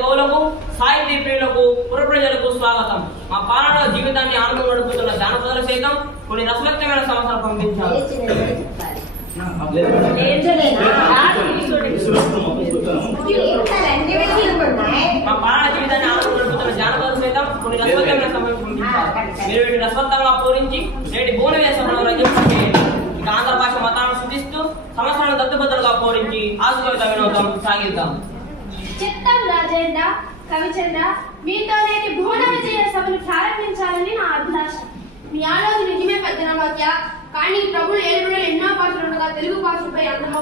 కవులకు సాహితీ ప్రియులకు పుర ప్రజలకు స్వాగతం. మా పాలన జీవితాన్ని ఆనందం నడుపుతున్న జానపదాలు సైతం కొన్ని రసవత్తమైన సంవత్సరాలు పంపించారు. మా పాలన జీవితాన్ని ఆనందం నడుపుతున్న జానపదాలు సైతం కొన్ని రసవత్తమైన సమయం పంపించారు. మీరు వీటి రసవత్తంగా పూరించి నేటి భువనవేశంలో రచించే ఇక ఆంధ్ర భాష మతాలను సృష్టిస్తూ సంవత్సరాలను దత్తుబద్దలుగా పూరించి ఆశకవిత వినోదం సాగిద్దాం. చిత్తం రాజేంద్ర కవిచంద్ర, మీతో నేటి భువన విజయ సభను ప్రారంభించాలని నా అభిలాష. మీ ఆలోచన నిజమే పెద్దనవాక్య, కానీ ప్రభులు ఏలుబడిలో ఎన్నో భాషలు ఉండగా తెలుగు భాషపై అందరూ